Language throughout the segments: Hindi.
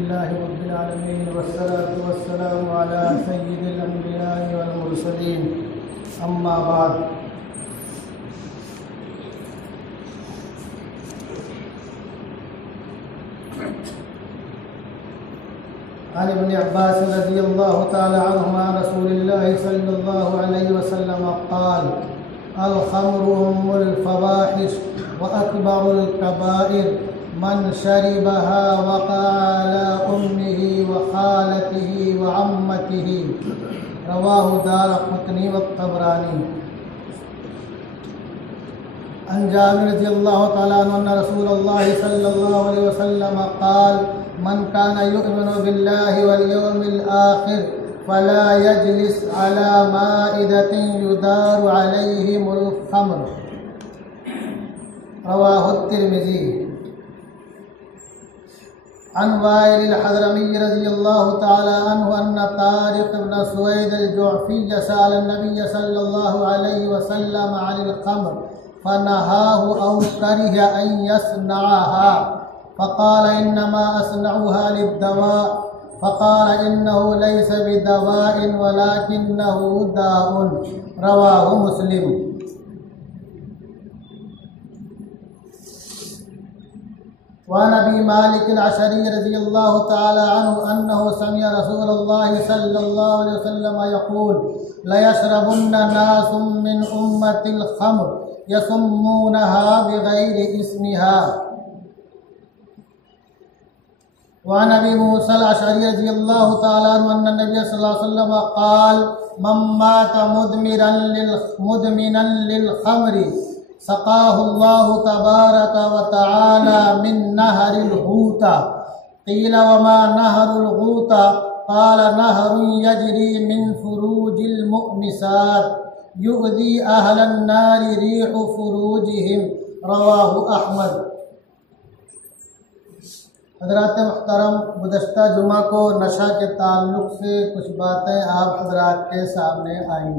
रब्बिल आलमीन वस्सलातु वस्सलामु अला सय्यिदिल अंबिया'i वल मुरसलीन अम्मा बाद। अन इब्न अब्बास रज़ियल्लाहु तआला अन्हुमा रसूलिल्लाहि सल्लल्लाहु अलैहि वसल्लम क़ाल अल खम्रु उम्मुल फ़वाहिश व अकबरुल कबाइर मन शरिबहा वक़ा अला उम्मिही व खालतिही व अम्मतिही रवाहु दारक़ुतनी व तबरानी। अन जाबिर रज़ियल्लाहु तआला अन्हु अन्ना रसूलल्लाहि सल्लल्लाहु अलैहि वसल्लम क़ाल मन काना युमिनु बिल्लाहि वल यौमिल आखिर फला यजलिस अला माइदतिन युदारु अलैहिमुल खम्र रवाहु तिर्मिज़ी। अन वाइल हज़रमी रज़ियल्लाहु तआला अन्हु अन्ना तारिक़ इब्न सुवैद अल-जुअफ़ी सअल नबी सल्लल्लाहु अलैहि वसल्लम अनिल खम्र फनहाहु औ करिहा अन यस्नअहा फ़क़ाल इन्नमा अस्नउहा लिद्दवा फ़क़ाल इन्नहु लैसा बिदवाइन वलाकिन्नहु दाउन रवाहु मुस्लिम। वअन अबी मालिक अल-अशअरी रज़ियल्लाहु तआला अन्हु अन्नहु समिअ रसूलल्लाहि सल्लल्लाहु अलैहि वसल्लम यक़ूल लयशरबुन्ना नासुम मिन उम्मतिल खम्र यसुम्मूनहा बिग़ैरि इस्मिहा। वअन अबी मूसा अल-अशअरी रज़ियल्लाहु तआला अन्हु अन्ना नबी सल्लल्लाहु अलैहि वसल्लम क़ाल मन माता मुदमिनन लिल खम्रि सक़ाहुल्लाहु तबारक व तआला मिन नहरिल गूता क़ील वमा नहरुल गूता क़ाल नहरुन यजरी मिन फुरूजिल मुअमिसात युअज़ी अहलन नारि रीहु फुरूजिहिम रवाहु अहमद। हज़रात मुहतरम, गुज़श्ता जुमा को नशा के ताल्लुक़ से कुछ बातें आप हज़रात के सामने आई।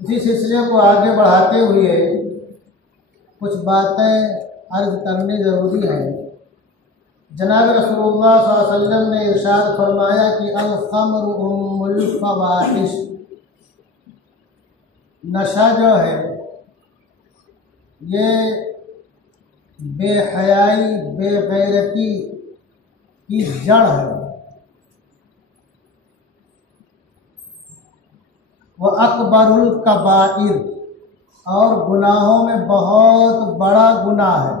इसी सिलसिले को आगे बढ़ाते हुए कुछ बातें अर्ज़ करनी ज़रूरी है। जनाब रसूलुल्लाह सल्लल्लाहु अलैहि वसल्लम ने इरशाद फरमाया कि अल खम्रु उम्मुल फ़वाहिश, नशा जो है ये बेहयाई बेगैरती की जड़ है। वह अकबरुल कबाइर, और गुनाहों में बहुत बड़ा गुनाह है,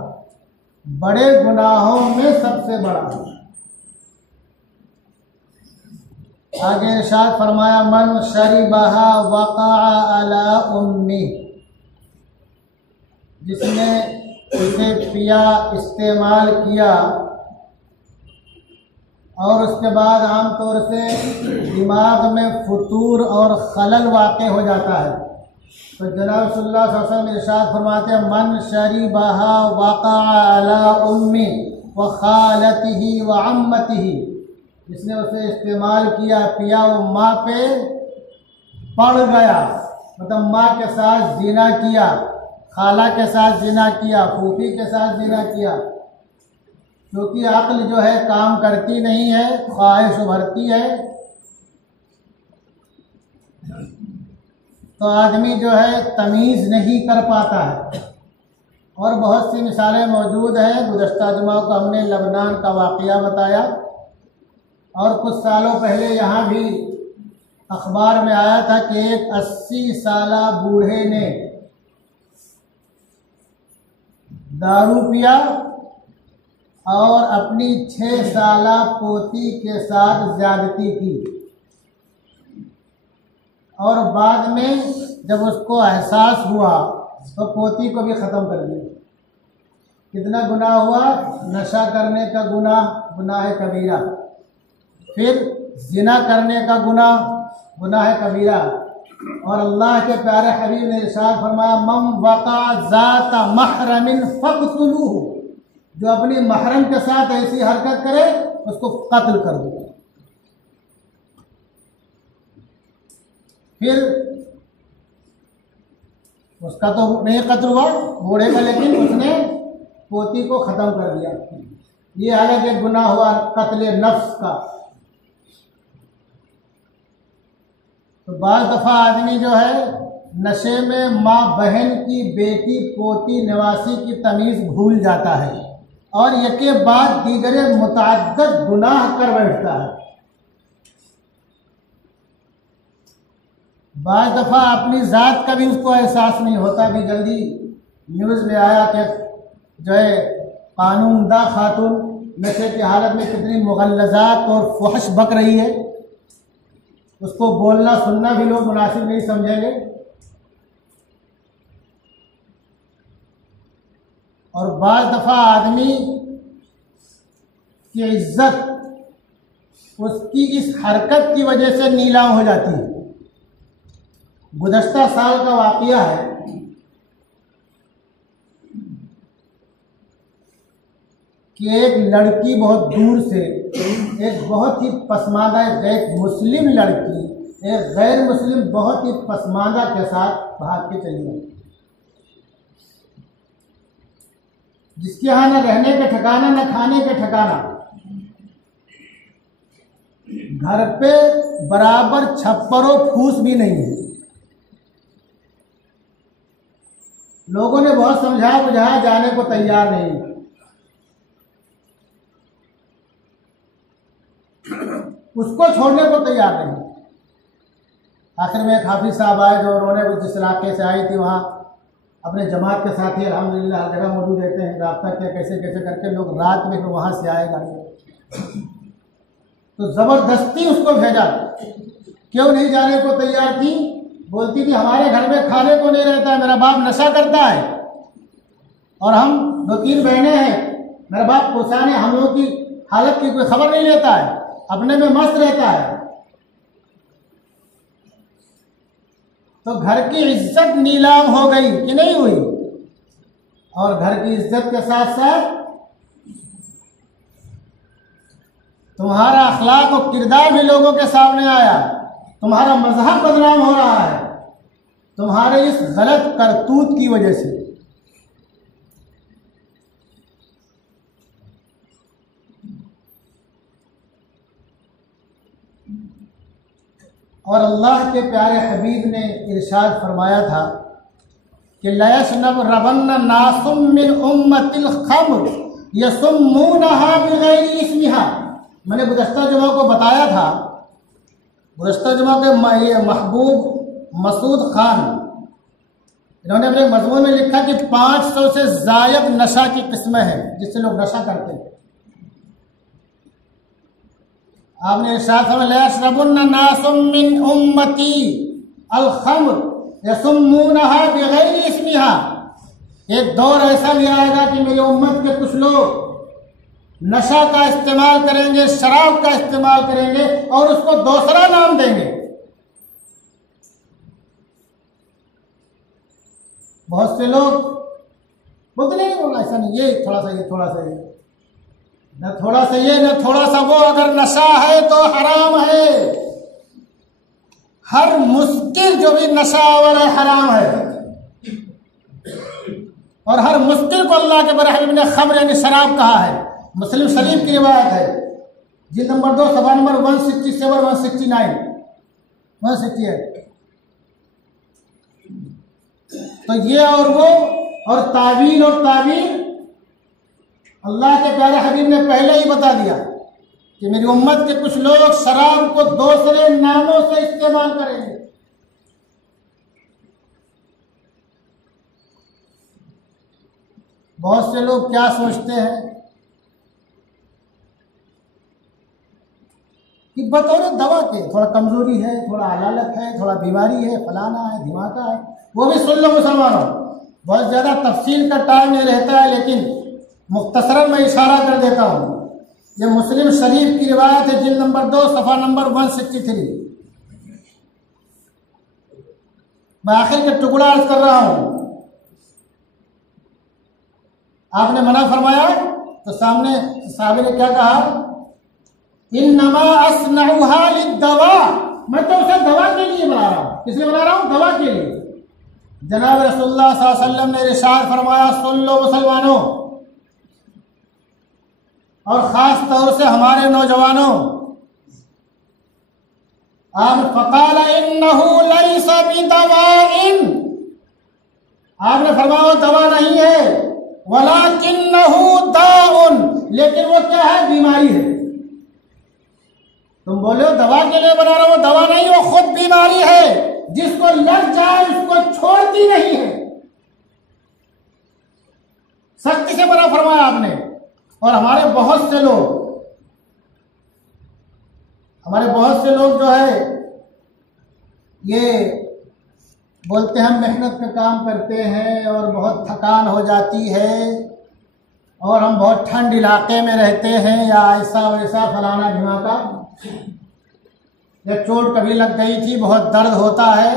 बड़े गुनाहों में सबसे बड़ा है। आगे इरशाद फरमाया मन शरिबहा वक़ा अला उम्मी, जिसने उसे पिया, इस्तेमाल किया और उसके बाद आमतौर से दिमाग में फतूर और खलल वाक़े हो जाता है। तो जनाब सल्लल्लाहु अलैहि वसल्लम इरशाद फरमाते हैं मन शरिबहा वक़ा अला उम्मी व खालतिही व अम्मतिही, जिसने उसे इस्तेमाल किया, पिया, वो माँ पे पड़ गया, मतलब माँ के साथ ज़िना किया, खाला के साथ ज़िना किया, फूफी के साथ ज़िना किया। क्योंकि अक्ल जो है काम करती नहीं है, ख्वाहिश उभरती है, तो आदमी जो है तमीज़ नहीं कर पाता है। और बहुत सी मिसालें मौजूद हैं। गुज़श्ता जुमा को हमने लबनान का वाक़या बताया, और कुछ सालों पहले यहाँ भी अखबार में आया था कि एक 80 साला बूढ़े ने दारू पिया और अपनी 6 साला पोती के साथ ज़्यादती की, और बाद में जब उसको एहसास हुआ तो पोती को भी ख़त्म कर दिया। कितना गुनाह हुआ? नशा करने का गुनाह, गुनाह कबीरा, फिर ज़िना करने का गुनाह, गुनाह कबीरा। और अल्लाह के प्यारे हबीब ने इरशाद फरमाया मम वक़ा ज़ाता महरमिन फ़क़्तुलूहु, जो अपनी महरम के साथ ऐसी हरकत करे उसको कत्ल कर दो। फिर उसका तो नहीं कत्ल हुआ बूढ़े का, लेकिन उसने पोती को ख़त्म कर दिया। ये अलग एक गुनाह हुआ कत्ल नफ्स का। तो बाज़ दफ़ा आदमी जो है नशे में माँ बहन की, बेटी पोती नवासी की तमीज़ भूल जाता है और यके बाद दीगरे मुतअद्दिद गुनाह कर बैठता है। बाज़ दफ़ा अपनी ज़ात का भी उसको एहसास नहीं होता। भी जल्दी न्यूज़ में आया कि जो है कानूनदा खातून नशे की हालत में कितनी मुग़ल्लज़ात और फहश बक रही है, उसको बोलना सुनना भी लोग मुनासिब नहीं समझेंगे। और बाज़ दफ़ा आदमी की इज्जत उसकी इस हरकत की वजह से नीलाम हो जाती है। गुज़श्ता साल का वाक़या है कि एक लड़की बहुत दूर से, एक बहुत ही पसमानदा, एक मुस्लिम लड़की एक गैर मुस्लिम बहुत ही पसमानदा के साथ भाग के चली गई, जिसके यहाँ न रहने का ठिकाना न खाने का ठिकाना, घर पे बराबर छप्परों फूस भी नहीं है। लोगों ने बहुत समझाया बुझाया, जाने को तैयार नहीं। उसको छोड़ने को तैयार नहीं। आखिर में एक हाफिज साहब आए जो उन्होंने जिस इलाके से आई थी वहाँ अपने जमात के साथी अल्हम्दुलिल्लाह हर जगह मौजूद रहते हैं, रब्ता किया कैसे कैसे करके लोग रात में फिर वहाँ से आए गाड़ी, तो ज़बरदस्ती उसको भेजा। क्यों नहीं जाने को तैयार थी? बोलती थी हमारे घर में खाने को नहीं रहता है, मेरा बाप नशा करता है और हम 2-3 बहनें हैं, मेरा बाप पुरसान है, हम लोगों की हालत की कोई खबर नहीं लेता है, अपने में मस्त रहता है। तो घर की इज्जत नीलाम हो गई कि नहीं हुई? और घर की इज्जत के साथ साथ तुम्हारा अखलाक और किरदार भी लोगों के सामने आया, तुम्हारा मजहब बदनाम हो रहा है तुम्हारे इस गलत करतूत की वजह से। और अल्लाह के प्यारे हबीब ने इरशाद फरमाया था कि लयशनब रबन्न नासुम मिन उम्मतिल खम्र यसुम्मूनहा बिगैरि इस्मिहा। मैंने गुज़श्ता जुमा को बताया था, गुज़श्ता जुमा के महबूब मसूद खान इन्होंने अपने मजमून में लिखा कि 500 से ज़ायद नशा की किस्में हैं जिससे लोग नशा करते हैं। आपने इरशाद फरमाया यशरबुन्न नासुम मिन उम्मती अल खम्र यसुम्मूनहा बिगैरि इस्मिहा। एक दौर ऐसा भी आएगा कि मेरी उम्मत के कुछ लोग नशा का इस्तेमाल करेंगे, शराब का इस्तेमाल करेंगे और उसको दूसरा नाम देंगे। बहुत से लोग बोलते नहीं बोला ऐसा नहीं, ये थोड़ा सा ये थोड़ा सा ये, न थोड़ा सा ये न थोड़ा सा वो, अगर नशा है तो हराम है। हर मुस्किल जो भी नशावर है हराम है, और हर मुस्किल को अल्लाह के बड़े हबीब ने खम्र यानी शराब कहा है। मुस्लिम शरीफ की रिवायत है, जिल्द नंबर 2 सफ़ा नंबर 167 169 168। तो ये और वो और तावील अल्लाह के प्यारे हबीब ने पहले ही बता दिया कि मेरी उम्मत के कुछ लोग शराब को दूसरे नामों से इस्तेमाल करेंगे। बहुत से लोग क्या सोचते हैं कि बतौर दवा के थोड़ा कमजोरी है, थोड़ा अलालत है, थोड़ा बीमारी है, फलाना है, धमाका है, वो भी सुन लो मुसलमानों। बहुत ज़्यादा तफसील का टाइम नहीं रहता है, लेकिन मुख्तसरन मैं इशारा कर देता हूँ। ये मुस्लिम शरीफ की रिवायत है, जिल्द नंबर 2 सफ़ा नंबर 163। मैं आखिर का टुकड़ा अर्ज कर रहा हूँ। आपने मना फरमाया तो सामने साहब ने क्या कहा, इन्नमा अस्नउहा लिद्दवा, मैं तो उसे दवा के लिए बना रहा हूँ। किस लिए बना रहा हूँ? दवा के लिए। जनाब रसूलुल्लाह सल्लल्लाहु अलैहि वसल्लम ने इरशाद फरमाया, सुन लो मुसलमानों, और ख़ास तौर से हमारे नौजवानों, आप फ़क़ाल इन्नहु लैसा बिदवाइन, आपने फरमाया वो दवा नहीं है, वलाकिन्नहु दाउन, लेकिन वो क्या है, बीमारी है। तुम बोले हो दवा के लिए बना रहा, वो दवा नहीं, वो खुद बीमारी है, जिसको लग जाए उसको छोड़ती नहीं है। सख्ती से बना फरमाया आपने। और हमारे बहुत से लोग जो है ये बोलते हैं हम मेहनत का काम करते हैं और बहुत थकान हो जाती है और हम बहुत ठंड इलाके में रहते हैं, या ऐसा वैसा फलाना ढिमाका, या चोट कभी लग गई थी, बहुत दर्द होता है।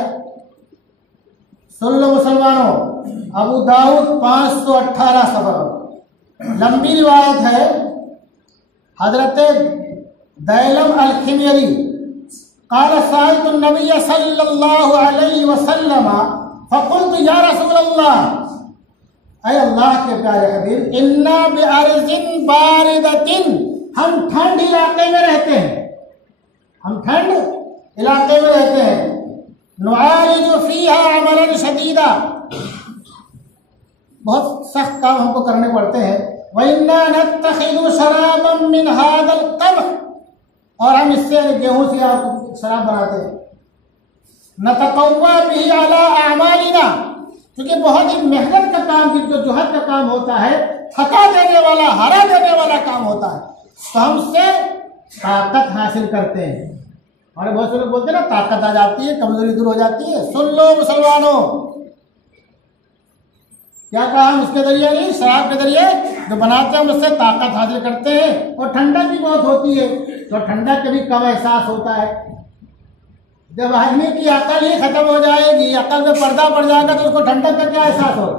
सुन लो मुसलमानों, अबू दाऊद 518 सफर, लंबी रिवायत है। हजरत दैलम अल-खिमयरी क़ाल सअलतु नबी सल्लल्लाहु अलैहि वसल्लम फ़क़ुल्तु या रसूल अल्लाह, ऐ अल्लाह के प्यारे हबीब, इन्ना बिअर्ज़िन बारिदतिन, हम ठंड इलाके में रहते हैं, हम ठंड इलाके में रहते हैं, नुआरिजु फीहा अमलन शदीदा, बहुत सख्त काम हमको करने पड़ते हैं। व इन्ना नत्तखिदु शराबन मिन हादल क़मह, और हम इससे गेहूं से आप शराब बनाते हैं। नतक़व्वा बिही अला अमालिना, क्योंकि बहुत ही मेहनत का काम, जो जुहद का काम होता है, थका देने वाला, हरा देने वाला काम होता है, तो हमसे ताकत हासिल करते हैं। हमारे बहुत से लोग बोलते हैं ना, ताकत आ जाती है, कमजोरी दूर हो जाती है। सुन लो मुसलमानों, क्या कहा, हम उसके जरिए नहीं, शराब के जरिए जो बनाते हैं उससे ताकत हासिल करते हैं। और ठंडक भी बहुत होती है, तो ठंडक के भी कम एहसास होता है। जब आदमी की अकल ही खत्म हो जाएगी, अकल में पर्दा पड़ जाएगा, तो उसको ठंडक का क्या एहसास होगा।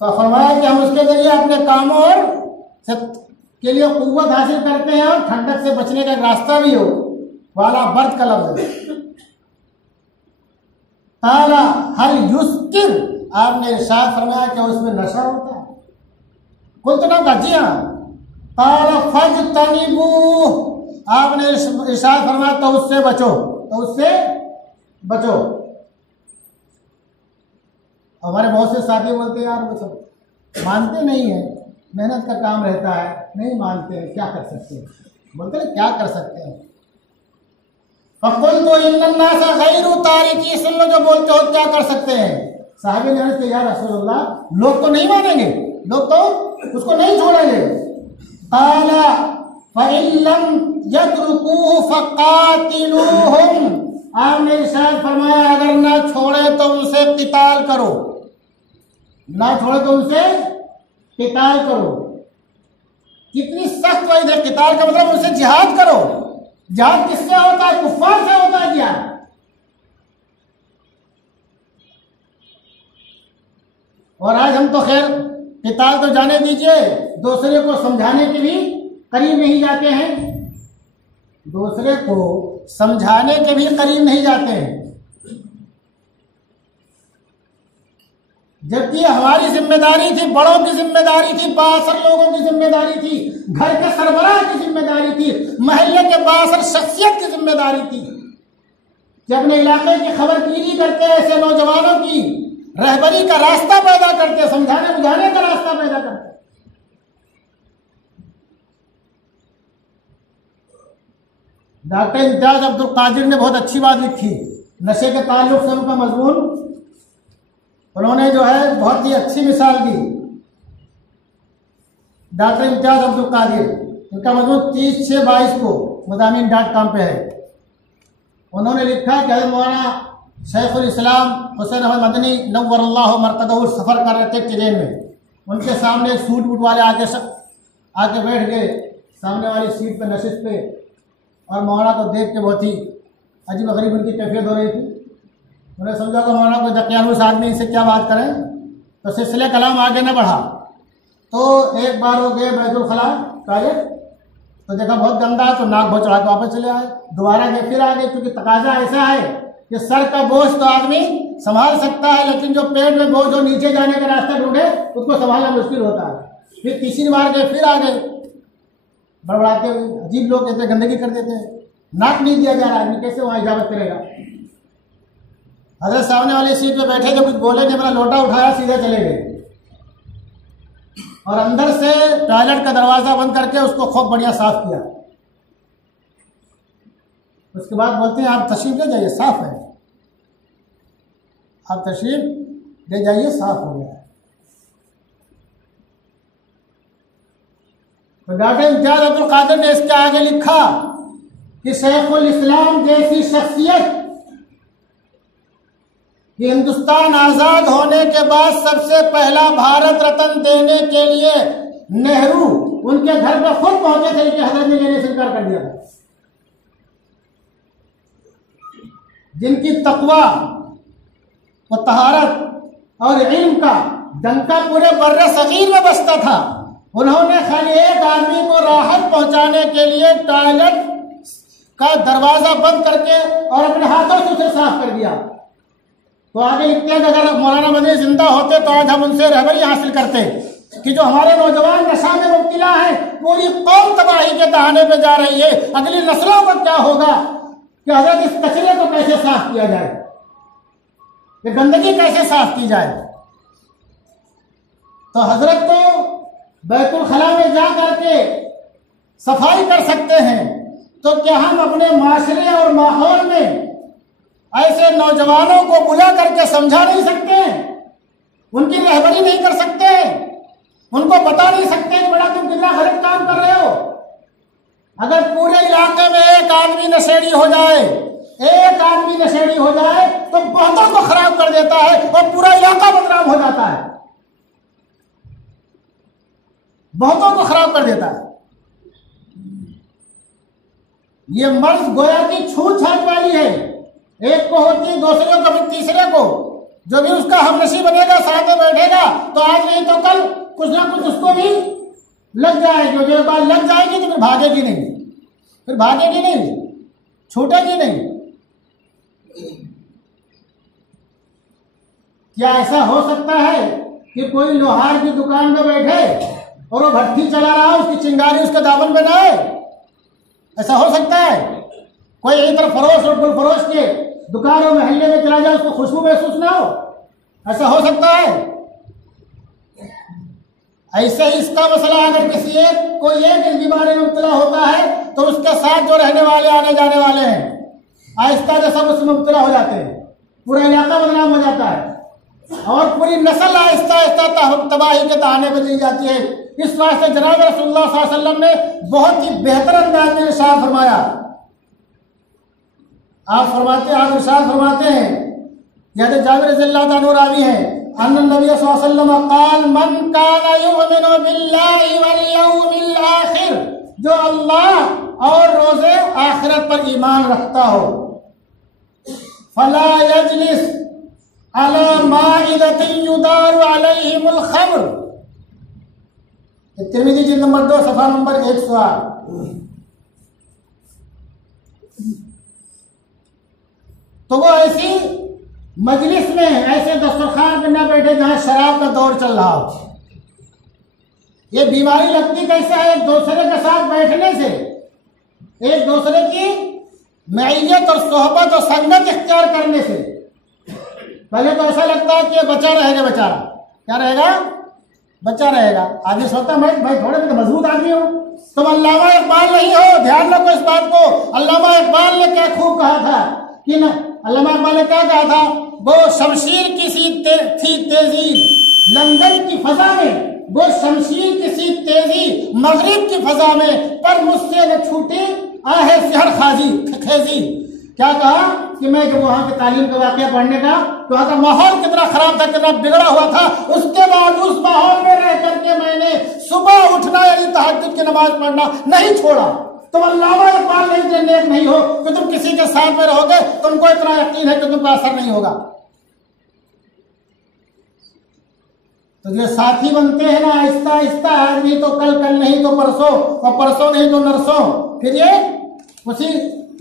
तो फरमाया कि हम उसके जरिए अपने कामों और के लिए कुव्वत हासिल करते हैं, और ठंडक से बचने का रास्ता भी हो वाला बर्द का लफ्ज़ है। ताला हल युस्किर, आपने इरशाद फरमाया कि उसमें नशा होता है। कुल तो ना गजिया, ताला फज्तनिबू, आपने इरशाद फरमाया तो उससे बचो, तो उससे बचो। हमारे बहुत से साथी बोलते हैं यार वो सब मानते नहीं है, मेहनत का काम रहता है, नहीं मानते हैं, क्या कर सकते हैं। बोलते हैं क्या कर सकते हैं। फकुल तो इन्नन्नासा गैरु तारिकी, सुन लो जो बोलते हो क्या कर सकते हैं। साहबी ने अर्ज़ किया, या रसूलल्लाह, लोग तो नहीं मानेंगे, लोग तो उसको नहीं छोड़ेंगे। क़ाला फ़इल्लम यत्रुकूहु फ़क़ातिलूहुम, आपने इरशाद फरमाया अगर ना छोड़े तो उनसे क़िताल करो, ना छोड़े तो उनसे क़िताल करो। कितनी सख्त वही है, क़िताल का मतलब उनसे जिहाद करो। जिहाद किससे होता है, कुफ्फार से होता है जिहाद। और आज हम तो खैर क़िताल तो जाने दीजिए, दूसरे को समझाने के भी करीब नहीं जाते हैं, दूसरे को समझाने के भी करीब नहीं जाते हैं। जबकि हमारी जिम्मेदारी थी, बड़ों की जिम्मेदारी थी, बासर लोगों की जिम्मेदारी थी, घर के सरबराह की जिम्मेदारी थी, महल्ले के बासर शख्सियत की जिम्मेदारी थी कि अपने इलाके की खबरगीरी करते, ऐसे नौजवानों की रहबरी का रास्ता पैदा करते, समझाने बुझाने का रास्ता पैदा करते। डॉक्टर इम्तियाज अब्दुल कादिर ने बहुत अच्छी बात लिखी, नशे के ताल्लुक से उनका मजमून, उन्होंने जो है बहुत ही अच्छी मिसाल दी। डॉक्टर इम्तियाज अब्दुल कादिर, इनका मजमून 30/6/22 को मज़ामीन.com पे है। उन्होंने लिखा कि हज़रत मौलाना शेखुल इस्लाम हुसैन अहमद मदनी नव्वरल्लाहु मरकदहु सफ़र कर रहे थे ट्रेन में, उनके सामने एक सूट बूट वाले आके बैठ गए सामने वाली सीट पे, नशिश पे, और मौलाना को देख के बहुत ही अजीब गरीब उनकी कैफियत हो रही थी। उन्हें समझा तो मौलाना को दकियानुस आदमी इनसे क्या बात करें, तो सिलसिले कलाम आगे न बढ़ा। तो एक बार वो गए बैतुल खला टॉयलेट, तो देखा बहुत गंदा है, तो नाक बहुत चढ़ा के वापस चले आए। दोबारा गए, फिर आ गए, क्योंकि तकाजा ऐसा है कि सर का बोझ तो आदमी संभाल सकता है, लेकिन जो पेट में बोझ हो, नीचे जाने का रास्ता ढूंढे, उसको संभालना मुश्किल होता है। फिर तीसरी बार गए, फिर आ गए बड़बड़ाते हुए, अजीब लोग कहते गंदगी कर देते हैं, नाक नहीं दिया जा रहा है, कैसे वहां इजाजत करेगा। हजरत सामने वाली सीट पे बैठे थे, कुछ बोले नहीं, अपना लोटा उठाया, सीधे चले गए और अंदर से टॉयलेट का दरवाजा बंद करके उसको खूब बढ़िया साफ किया। उसके बाद बोलते हैं आप तशरीफ ले जाइए, साफ है, आप तशरीफ ले जाइए, साफ हो गया है। तो डॉक्टर इम्तियाज अब्दुल कादिर ने इसके आगे लिखा कि शेखुल इस्लाम जैसी शख्सियत कि हिंदुस्तान आजाद होने के बाद सबसे पहला भारत रत्न देने के लिए नेहरू उनके घर पर खुद पहुंचे थे कि हजरत ने लेने से इनकार कर दिया था। जिनकी तकवा और तहारत और इल्म का डंका पूरे बर्रे सगीर में बसता था, उन्होंने खाली एक आदमी को राहत पहुंचाने के लिए टॉयलेट का दरवाजा बंद करके और अपने हाथों से उसे साफ कर दिया। तो आगे लिखते हैं कि अगर मौलाना मदनी जिंदा होते तो आज हम उनसे रहबरी हासिल करते कि जो हमारे नौजवान नशा में मुब्तला है, पूरी कौम तबाही के दहाने पे जा रही है, अगली नस्लों को क्या होगा कि हजरत इस कचरे को कैसे साफ किया जाए, ये गंदगी कैसे साफ की जाए। तो हजरत तो बैतुल खला में जा करके सफाई कर सकते हैं, तो क्या हम अपने माशरे और माहौल में ऐसे नौजवानों को बुला करके समझा नहीं सकते, उनकी रहबरी नहीं कर सकते, उनको बता नहीं सकते कि बेटा तुम कितना गलत काम कर रहे हो। अगर पूरे इलाके में एक आदमी नशेड़ी हो जाए, एक आदमी नशेड़ी हो जाए तो बहुतों को खराब कर देता है और पूरा इलाका बदनाम हो जाता है, बहुतों को खराब कर देता है। ये मर्ज गोया की छूट छाट वाली है, एक को होती है, दूसरे को, फिर तीसरे को। जो भी उसका हमनशी बनेगा, साथ में बैठेगा, तो आज नहीं तो कल कुछ ना कुछ उसको भी लग जाएगी। जो बात लग जाएगी तो फिर भागेगी नहीं, फिर भागेगी नहीं, छूटेगी नहीं। क्या ऐसा हो सकता है कि कोई लोहार की दुकान में बैठे और वो भट्टी चला रहा है, उसकी चिंगारी उसके दामन पे ना आए? ऐसा हो सकता है? कोई इधर फरोश और फरोश के दुकान और महल्ले में चला जाए, उसको खुशबू महसूस ना हो? ऐसा हो सकता है? ऐसे ही इसका मसला, अगर किसी एक कोई एक इस बीमारी में मुब्तला होता है तो उसके साथ जो रहने वाले आने जाने वाले हैं आहिस्ता जैसा उसमें मुब्तला हो जाते हैं, पूरा इलाका बदनाम हो जाता है और पूरी नस्ल आहिस्ता आहिस्ता तबाही के दहाने पर ली जाती है। इस वास्ते जनाब रसूलुल्लाह सल्लल्लाहु अलैहि वसल्लम ने बहुत ही बेहतर अंदाज में इरशाद फरमाया। आप इरशाद फरमाते हैं, यह जाबिर रज़ियल्लाहु अन्हु रावी है, अन्नन नबी सल्लल्लाहु अलैहि वसल्लम क़ाल मन काना युमिनु बिल्लाहि वल यौमिल आखिर, जो अल्लाह और रोज़े आखिरत पर ईमान रखता हो, फला यजलिस अला माइदतिन युदारु अलैहिमुल खम्र। तिर्मिज़ी जिल्द नंबर 2 सफ़ा नंबर 108। तो वो ऐसी मजलिस में, ऐसे दस्तरखान पे ना बैठे जहां शराब का दौर चल रहा हो। ये बीमारी लगती कैसे है? एक दूसरे के साथ बैठने से, एक दूसरे की मैयत और सोहबत और संगत इख्तियार करने से। पहले तो ऐसा लगता है कि ये बचा रहेगा, बेचारा क्या रहेगा, बचा रहेगा। आदमी सोचता मैं भाई थोड़े में तो मजबूत आदमी हो। तुम अल्लामा इकबाल नहीं हो, ध्यान रखो इस बात को। अल्लामा इकबाल ने क्या खूब कहा था कि ना, अल्लामा इकबाल ने क्या कहा था, वो शमशीर की सी थी तेजी लंदन की फजा में, वो शमशीर की सी तेजी मगरिब की फजा में, पर मुझसे न छूटी आहे शहर खेजी। क्या कहा कि मैं जब वहां के तालीम का वाकया पढ़ने का, तो वहां का माहौल कितना खराब था, कितना बिगड़ा हुआ था। उसके बाद उस माहौल में रह करके मैंने सुबह उठना यानी तहज्जुद की नमाज पढ़ना नहीं छोड़ा। तुम अल्लामा इकबाल नहीं नेक नहीं हो कि तुम किसी के साथ में रहोगे, तुमको इतना यकीन है कि तुम पर असर नहीं होगा। तो जो साथी बनते हैं ना आहिस्ता आहिस्ता, आज नहीं तो कल, कल नहीं तो परसों, और परसों नहीं तो नरसों, फिर ये उसी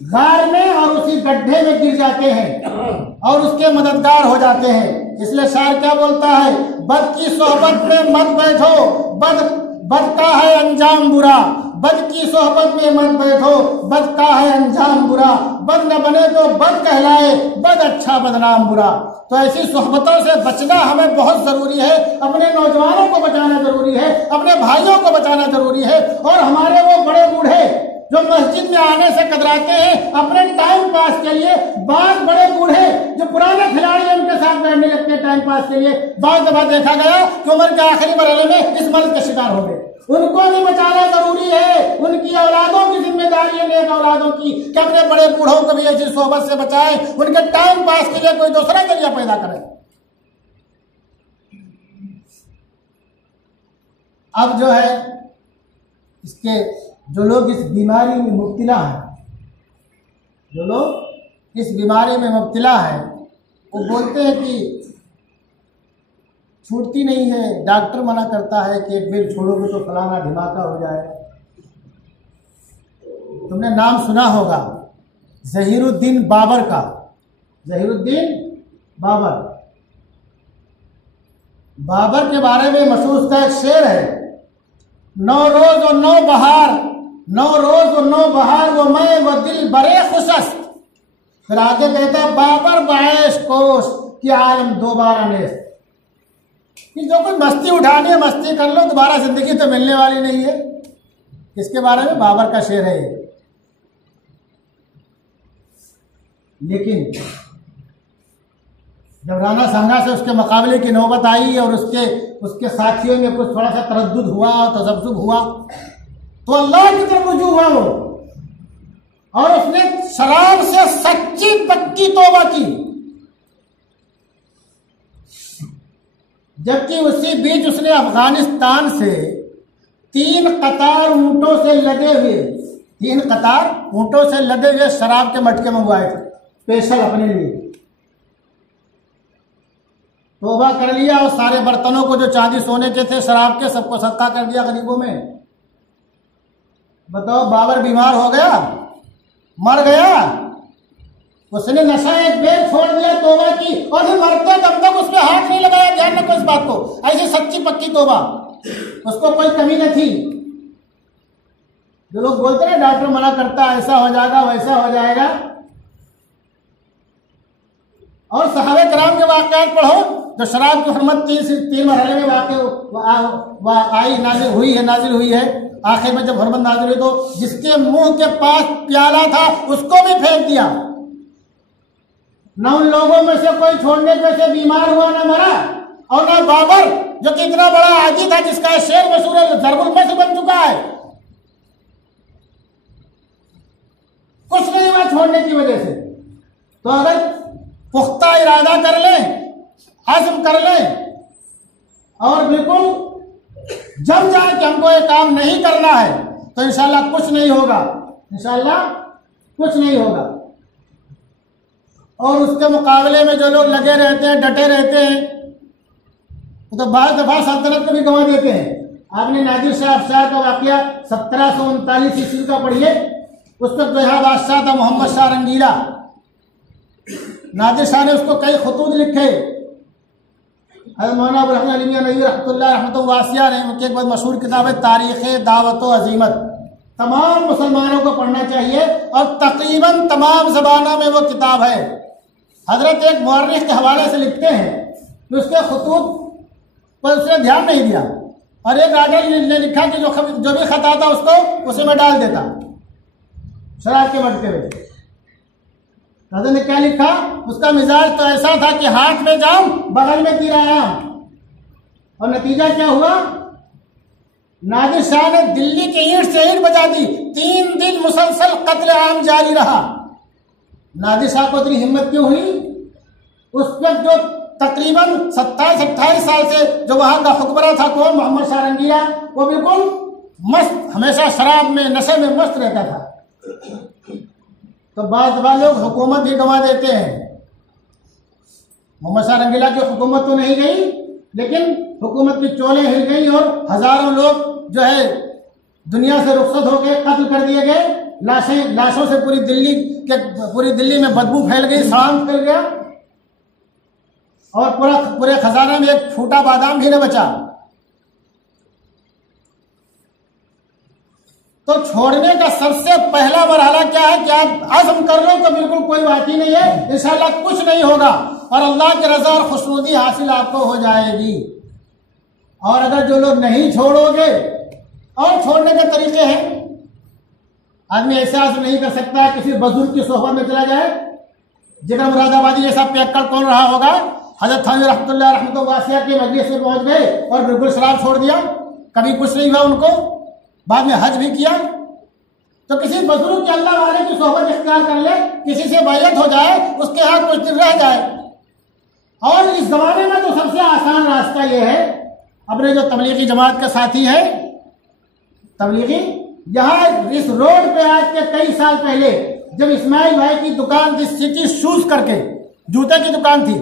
गार में और उसी गड्ढे में गिर जाते हैं और उसके मददगार हो जाते हैं। इसलिए शायर क्या बोलता है, बद की सोहबत में मत बैठो, बद का है अंजाम बुरा, बद की सोहबत में मत बैठो, बद का है अंजाम बुरा, बद न बने तो बद कहलाए, बद अच्छा बदनाम बुरा। तो ऐसी सोहबतों से बचना हमें बहुत जरूरी है, अपने नौजवानों को बचाना जरूरी है, अपने भाइयों को बचाना जरूरी है। और हमारे वो बड़े बूढ़े जो मस्जिद में आने से कतराते हैं अपने टाइम पास के लिए, बाद बड़े बूढ़े जो पुराने खिलाड़ी हैं उनके साथ बैठने लगते हैं टाइम पास के लिए, बाद दफा देखा गया कि उम्र के आखिरी मरहले में इस मर्ज का शिकार हो गए। उनको भी बचाना जरूरी है, उनकी औलादों की जिम्मेदारी है, नेक औलादों की, कि अपने बड़े बूढ़ों को भी ऐसी सोहबत से बचाएं, उनके टाइम पास के लिए कोई दूसरा जरिया पैदा करें। अब जो है इसके जो लोग इस बीमारी में मुब्तला हैं, जो लोग इस बीमारी में मुब्तला हैं, वो बोलते हैं कि छूटती नहीं है, डॉक्टर मना करता है कि एक बेर छोड़ोगे तो फलाना धमाका हो जाएगा। तुमने नाम सुना होगा ज़हीरुद्दीन बाबर का, ज़हीरुद्दीन बाबर। बाबर के बारे में मशहूर उसका एक शेर है, 9 रोज और 9 बहार, 9 रोज और 9 बहार वो मैं वो दिल बड़े खुशस्त। फिर आगे कहता है बाबर बायश कोश कि आलम दोबारा नेस्त, कि जो कुछ मस्ती उठानी है मस्ती कर लो, दोबारा जिंदगी तो मिलने वाली नहीं है। इसके बारे में बाबर का शेर है। लेकिन जब राणा सांगा से उसके मुकाबले की नौबत आई और उसके साथियों में कुछ थोड़ा सा तरद्दुद हुआ, तजब्जुब हुआ, तो अल्लाह की तरफ रुजू हुआ वो, और उसने शराब से सच्ची पक्की तौबा की। जबकि उसी बीच उसने अफगानिस्तान से 3 कतार ऊंटों से लदे हुए 3 कतार ऊंटों से लदे हुए शराब के मटके मंगवाए थे स्पेशल अपने लिए। तौबा कर लिया और सारे बर्तनों को जो चांदी सोने के थे शराब के सबको सदका कर दिया गरीबों में। बताओ, बाबर बीमार हो गया, मर गया, उसने नशा एक बेर छोड़ दिया, तौबा की, और फिर मरते दम तक उसमें हाथ नहीं लगाया। ध्यान रखो इस बात को, ऐसी सच्ची पक्की तौबा, उसको कोई कमी न थी। जो लोग बोलते हैं डॉक्टर मना करता है ऐसा हो जाएगा वैसा हो जाएगा, और सहाबे कराम के वाक़यात पढ़ो, जो शराब की हुर्मत 3 मरहले में आई नाजिल हुई है। आखिर में जब हुर्मत नाजिल हुई तो जिसके मुंह के पास प्याला था उसको भी फेंक दिया। न उन लोगों में से कोई छोड़ने पे से बीमार हुआ, न मरा, और न बाबर जो कि इतना बड़ा आदी था जिसका शेर मशहूर ज़रबुल मस्क बन चुका है, कुछ नहीं हुआ छोड़ने की वजह से। तो अगर पुख्ता इरादा कर लें, हज़म कर लें और बिल्कुल जम जाए कि हमको ये काम नहीं करना है, तो इंशाल्लाह कुछ नहीं होगा, इंशाल्लाह कुछ नहीं होगा। और उसके मुकाबले में जो लोग लगे रहते हैं, डटे रहते हैं, तो बाद दफा सल्तनत को भी गंवा देते हैं। आपने नादिर शाह अफसार का वाकया 1739 ईस्वी का पढ़िए, उस पर जो है बादशाह था मोहम्मद शाह रंगीला। नादिर शाह ने उसको कई खतूत लिखे। मौलाना अबू रहमान अली नईमी रहमतुल्लाह वासिया ने उनकी एक बहुत मशहूर किताब है तारीख़ दावत व अज़ीमत, तमाम मुसलमानों को पढ़ना चाहिए और तकरीबन तमाम ज़बानों में वो किताब है। हजरत एक मुअर्रिख़ के हवाले से लिखते हैं कि उसके खतूत पर उसने ध्यान नहीं दिया, और एक राइटर ने लिखा कि जो भी खत आता उसको उसी में डाल देता शराब के मटके में। राजा ने क्या लिखा, उसका मिजाज तो ऐसा था कि हाथ में जाम बगल में तिराया। और नतीजा क्या हुआ, नादिर शाह ने दिल्ली की ईंट से ईंट बजा दी। 3 दिन मुसलसल कत्ल आम जारी रहा। नादिर शाह को इतनी हिम्मत क्यों हुई, उस वक्त जो तकरीबन 27-28 साल से जो वहां का हुक्मरान था कौन, मोहम्मद शाह रंगीला, वो बिल्कुल मस्त, हमेशा शराब में नशे में मस्त रहता था। तो बाद लोग हुकूमत भी गंवा देते हैं। मोहम्मद शाह रंगीला की हुकूमत तो नहीं गई, लेकिन हुकूमत की चोलें हिल गई और हजारों लोग जो है दुनिया से रुखसत हो गए, कत्ल कर दिए गए, लाशों से पूरी दिल्ली में बदबू फैल गई, सड़ांग फैल गया और पूरे खजाने में एक फूटा बादाम भी न बचा। तो छोड़ने का सबसे पहला मरहला क्या है कि आप अज़्म कर लो तो बिल्कुल कोई बात ही नहीं है, इंशाअल्लाह कुछ नहीं होगा और अल्लाह की रजा और खुशनुदी हासिल आपको हो जाएगी। और अगर जो लोग नहीं छोड़ोगे, और छोड़ने के तरीके हैं, आदमी ऐसा नहीं कर सकता किसी बुजुर्ग की सोहबत में चला जाए, जिगर मुरादाबादी जैसा पैक्कर कौन रहा होगा, हजरत थानवी रहमतुल्लाह रहमतुल्लाह वासिया की मजलिस में पहुंच गए और बिल्कुल शराब छोड़ दिया, कभी कुछ नहीं हुआ उनको, बाद में हज भी किया। तो किसी बुजुर्ग के अल्लाह वाले की सोहबत इख्तियार कर ले, किसी से बैयत हो जाए, उसके हाथ कुछ दिन रह जाए। और इस जमाने में तो सबसे आसान रास्ता यह है, अपने जो तबलीगी जमात के साथी हैं, तबलीगी, यहाँ इस रोड पे आज के कई साल पहले जब इस्माइल भाई की दुकान थी, सिटी शूज करके जूते की दुकान थी,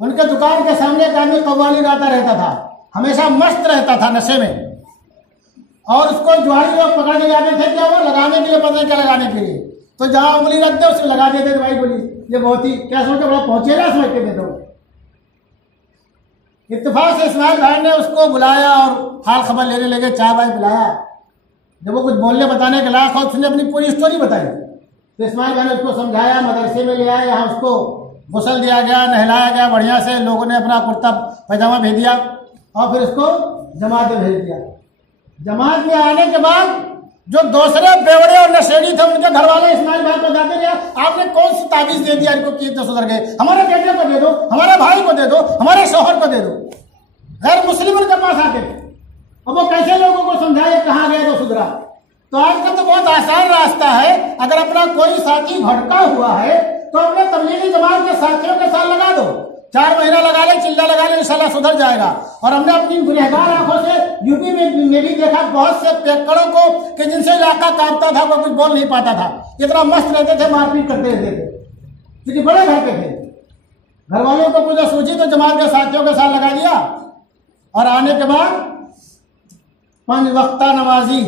उनके दुकान के सामने एक आदमी कव्वाली गाता रहता था, हमेशा मस्त रहता था नशे में, और उसको जुआरी लोग पकड़ के जाते थे, क्या वो लगाने के लिए, पता क्या लगाने के लिए, तो जहां उंगली रखते उसमें लगा देते थे। भाई बोली ये बहुत ही क्या समझ बड़ा पहुंचेगा समझ के देते। इत्तेफाक से इस्माइल भाई ने उसको बुलाया और हाल खबर लेने लगे, चाय भाई बुलाया। जब वो कुछ बोलने बताने के लायक हो, उसने अपनी पूरी स्टोरी बताई। तो इस्माइल भाई ने उसको समझाया, मदरसे में ले आया, यहाँ उसको गुसल दिया गया, नहलाया गया बढ़िया से, लोगों ने अपना कुर्ता पैजामा भेज दिया और फिर उसको जमात में भेज दिया। जमात में आने के बाद जो दूसरे बेवड़े और नशेड़ी थे, उनके घर वाले इस्माइल भाई को जाते रहे, आपने कौन सी ताबीज दे दिया इनको कि तो सुधर गए, हमारे बेटे को दे दो, हमारे भाई को दे दो, हमारे शौहर को दे दो। गैर मुस्लिम उनके पास आते थे और वो कैसे लोगों को समझाए कहाँ गए तो सुधरा। तो आजकल तो बहुत आसान रास्ता है, अगर अपना कोई साथी भटका हुआ है तो अपने तबलीगी जमात के साथियों के साथ लगा दो, 4 महीना लगा ले, चिल्ला लगा ले, इंशाल्लाह सुधर जाएगा। और हमने अपनी गुनहगार आंखों से यूपी में भी देखा बहुत से पैक्कड़ों को कि जिनसे इलाका कांपता था, वो कुछ बोल नहीं पाता था, इतना मस्त रहते थे, मारपीट करते रहते थे, क्योंकि बड़े घर के थे। घर वालों को कुछ सूझी तो जमात के साथियों के साथ लगा दिया और आने के बाद 5 वक्ता नमाजी,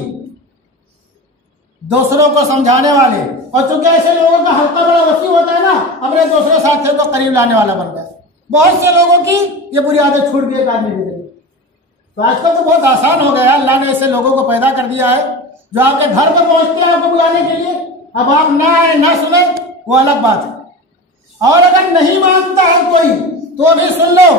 दूसरों को समझाने वाले, और चूंकि ऐसे लोगों का हल्का बड़ा वसी होता है ना, अपने दूसरे साथियों को करीब लाने वाला बन गया। बहुत से लोगों की ये बुरी आदत छूट गई आदमी की। तो आजकल तो बहुत आसान हो गया, अल्लाह ने ऐसे लोगों को पैदा कर दिया है जो आपके घर पर पहुंचते हैं आपको बुलाने के लिए। अब आप ना आए ना सुने वो अलग बात है। और अगर नहीं मानता है कोई तो अभी सुन लो,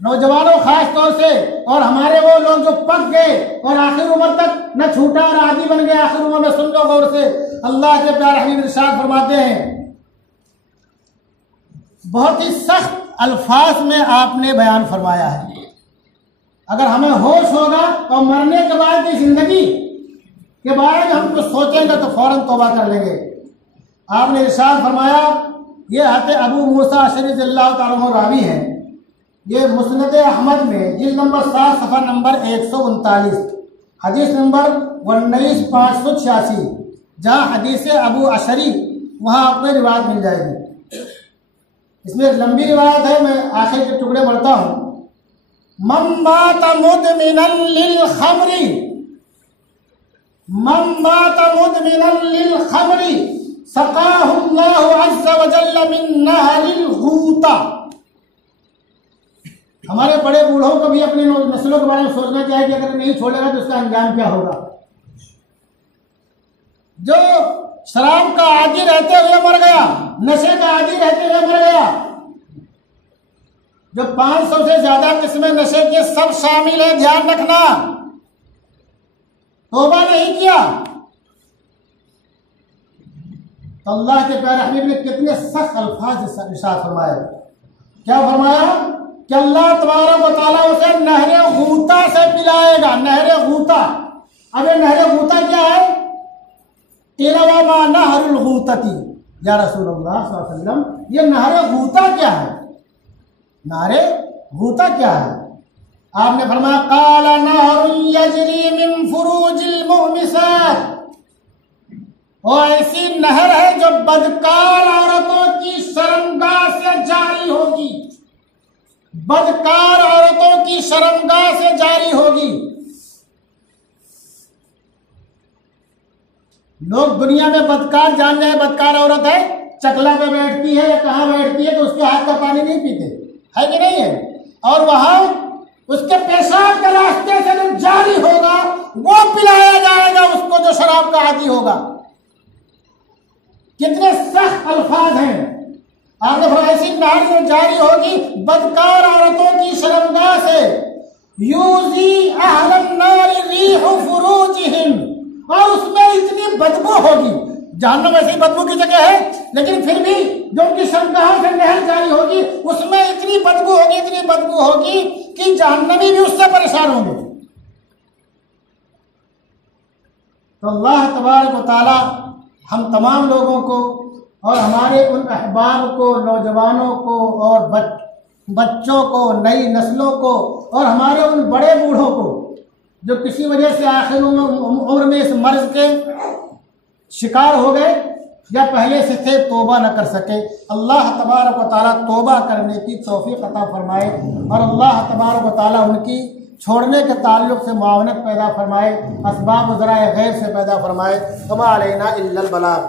नौजवानों खास तौर से, और हमारे वो लोग जो पक गए और आखिर उम्र तक न छूटा और आदि बन गए, आखिर उम्र में सुन लो गौर से। अल्लाह के प्यारे हबीब इरशाद फरमाते हैं, बहुत ही सख्त अल्फाज में आपने बयान फरमाया है, अगर हमें होश होगा तो मरने के बाद की जिंदगी के बारे में हम कुछ सोचेंगे तो फौरन तौबा कर लेंगे। आपने इरशाद फरमाया, ये हते अबू मूसा अशरी रज़ियल्लाहु तआला अन्हु रावी है, ये मुस्नद अहमद में जिल्द नंबर 7 सफ़ा नंबर 139 हदीस नंबर 19586, जहाँ हदीस अबू अशरी वहाँ आपको रिवायत मिल जाएगी। इसमें लंबी रिवायत है, मैं आखिर के टुकड़े पढ़ता हूँ। मन मात मुदमिनन लिल खमरी, मन मात मुदमिनन लिल खमरी सकाहुल्लाहु अज़्ज़ा व जल्ल मिन नहरिल गूता। हमारे बड़े बूढ़ों को भी अपनी नस्लों के बारे में सोचना चाहिए कि अगर नहीं छोड़ेगा तो उसका अंजाम क्या होगा। जो शराब का आदी रहते हुए मर गया, नशे का आदी रहते हुए मर गया, जो 500 से ज्यादा किस्में नशे के सब शामिल है, ध्यान रखना, तौबा नहीं किया तो अल्लाह के प्यारे हबीब ने कितने सख्त अल्फाज इरशाद फरमाए। क्या फरमाया कि अल्लाह तबारक व तआला उसे नहरे गूता से पिलाएगा। नहरे गूता, अब ये नहरे गूता क्या है? तिलवा नहरुल गूतती, या रसूलुल्लाह सल्लल्लाहु अलैहि वसल्लम, ये नहरे गूता क्या है? नहरे गूता क्या है? आपने फरमाया, काला नहरुन यजरी मिन फुरूजिल मुहमिसात, वो ऐसी नहर है जो बदकार औरतों की शर्मगाह से जारी होगी, बदकार औरतों की शर्मगाह से जारी होगी। लोग दुनिया में बदकार जान जाए, बदकार औरत है, चकला पे बैठती है या कहाँ बैठती है तो उसके हाथ का पानी नहीं पीते, है कि नहीं है? और वहां उसके पेशाब के रास्ते से जो जारी होगा वो पिलाया जाएगा उसको, जो शराब का आदी होगा। कितने सख्त अल्फाज हैं। आपने फरमाया ऐसी नहर जो जारी होगी बदकार औरतों की शर्मगाह से, यूजी अहलन नारी रीहु फुरूजिहिम, और उसमें इतनी बदबू होगी, जहन्नम ऐसी बदबू की जगह है लेकिन फिर भी जो उनकी शर्मगाहों से नहर जारी होगी उसमें इतनी बदबू होगी, इतनी बदबू होगी कि जहन्नमी भी उससे परेशान होंगे। तो अल्लाह तबारक व तआला हम तमाम लोगों को और हमारे उन अहबाब को, नौजवानों को और बच्चों को, नई नस्लों को और हमारे उन बड़े बूढ़ों को जो किसी वजह से आखिर उम्र में इस मर्ज के शिकार हो गए या पहले से थे, तौबा न कर सके, अल्लाह तबारक व तआला तौबा करने की तौफीक अता फरमाए और अल्लाह तबारक व तआला उनकी छोड़ने के ताल्लुक से मुआवनत पैदा फरमाए, असबाब ज़राए गैर से पैदा फरमाए। वमा अलैना इल्लल बलाग।